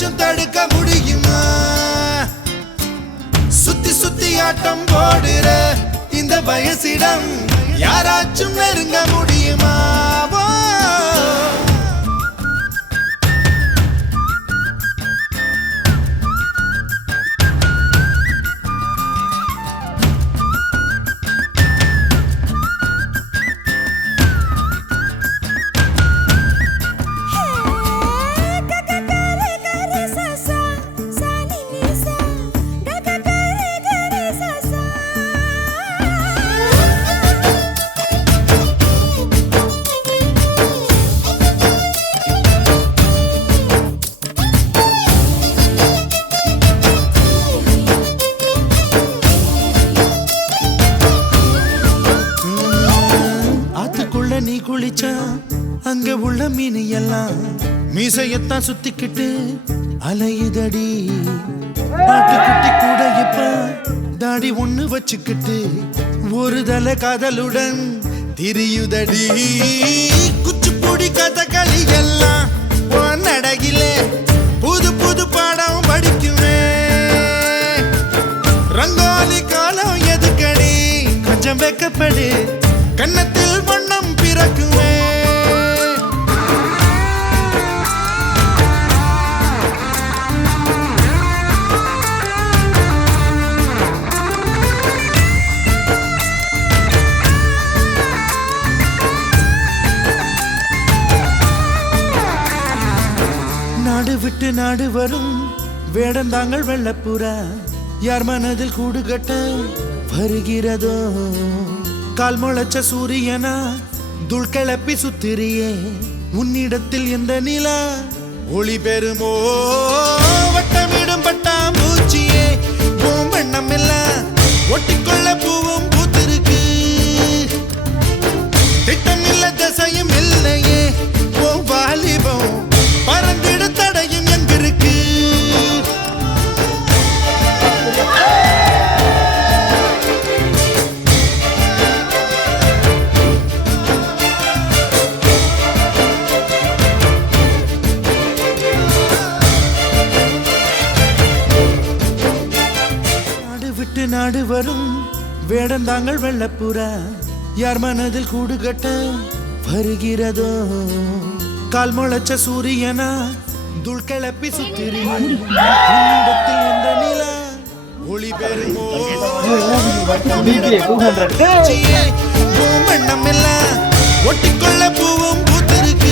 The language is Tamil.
யாராச்சும் தடுக்க முடியுமா? சுத்தி சுத்தி ஆட்டம் போடுற இந்த வயசிடம் யாராச்சும் நெருங்க முடியுமா? நீ குளிச்சா அங்க உள்ள மீன் எல்லாம் மீசையத்தான் சுத்திக்கிட்டு அலையுதடி. பாட்டுக்குட்டி கூட இப்ப தாடி ஒண்ணு வச்சுக்கிட்டு ஒரு தலை காதலுடன் திரியுதடி. குச்சிப்புடி கதகளி எல்லாம் நடகில புது புது பாடம் படிக்குமே. ரங்கோலி காலம் எதுக்கடி கொஞ்சம் வெக்கப்படு, கன்னத்தில் வண்ணம் பிறக்குமே. நாடு விட்டு நாடு வரும் வேடந்தாங்கள் வெள்ளப்புறா யார் மனதில் கூடு கட்ட வருகிறதோ. கால் முளைச்ச சூரியனா துள் கிளப்பி சுத்திரியே, உன்னிடத்தில் எந்த நிலா ஒளி பெறுமோ. வட்டமிடும் பட்டாம்பூச்சியே பூம்பண்ணம் எல்லாம் ஒட்டிக்கொள்ள பூவும் பூத்திருக்கு. திட்டம் இல்ல திசையும் இல்லையே ஓ வாலிபம் பறந்திட தடையும் எங்கிருக்கு. நாடு வரும் வேடந்தாங்கள் வெள்ளப்புறா யார் மனதில் கூடு கட்ட வருகிறதோ. கால் முளைச்ச சூரியனா துள் கிளப்பி சுத்திரி, உன்னிடத்தில் எந்த நிலா ஒளி பெறுமோ. பூமண்ணம் எல்லாம் ஒட்டிக்கொள்ள பூவும் பூத்திருக்கு.